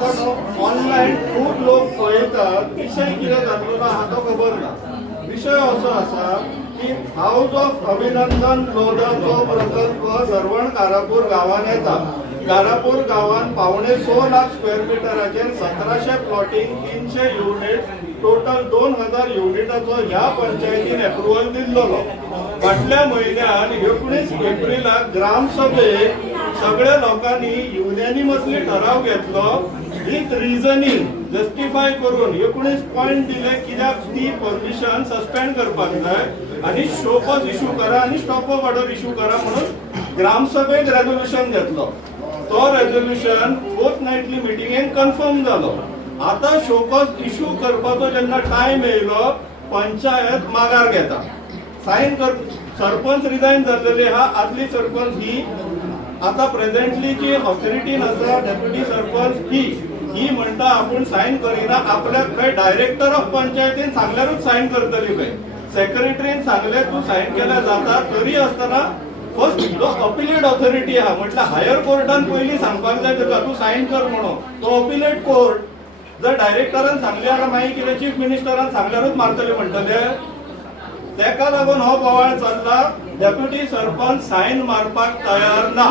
पण ऑनलाईन खूप लोक पळयतात विषय कितें जाल्लो ना हाका खबर ना। विषय असो आसा की हाऊस ऑफ अभिनंदन लोधरचो प्रकल्प सरवण कारापूर गावात येता। कारापूर गावात 6.25 लाख स्क्वेअर मिटराचेर 1700 प्लॉटिंग 300 युनिट टोटल 2000 युनिटाचो ह्या पंचायतीन अप्रुव्हल दिल्लो। फाटल्या म्हयन्यात 19 एप्रिलाक ग्रामसभेक सगळ्या लोकांनी युनॅनिमसली ठराव घेतलो विथ रिजनिंग जस्टिफाय करून 19 पॉइंट दिले कित्याक ती परमिशन सस्पेंड करपाक जाय आणि शोकॉज इश्यू करा आणि स्टॉप ऑफ ऑर्डर इश्यू करा म्हणून ग्रामसभेक रेझोल्युशन घेतलो। तो रेझोल्युशन फोर्थनाइटली मिटिंगेन कन्फर्म जालो। आता शोकॉज इश्यू करपाचो जेन्ना टाइम येयलो पंचायत माघार घेता साइन कर। सरपंच रिजाइन जाल्लेली हा आदली सरपंच ही आता प्रेझेंटली जी ऑथॉरिटीन आसा डेप्युटी सरपंच ही म्हणटा आपण साइन करिना आपल्याक खंय डायरेक्टर ऑफ पंचायतीन सांगल्यारूच साइन करतली खंय सेक्रेटरीन सांगले तू साइन केल्या जाता तरी आसतना फर्स्ट जो अपिलेट ऑथॉरिटी आहा म्हटल्यार हायर कोर्टान पयलीं सांगपाक जाय तुका तू साइन कर म्हणून तो अपिलेट कोर्ट जर डायरेक्टरान सांगले जाल्यार मागीर कितें चीफ मिनिस्टरान सांगल्यारूच मारतले म्हणटले तेका लागून हो बोवाळ चल्ला। डेप्युटी सरपंच साइन मारपाक तयार ना।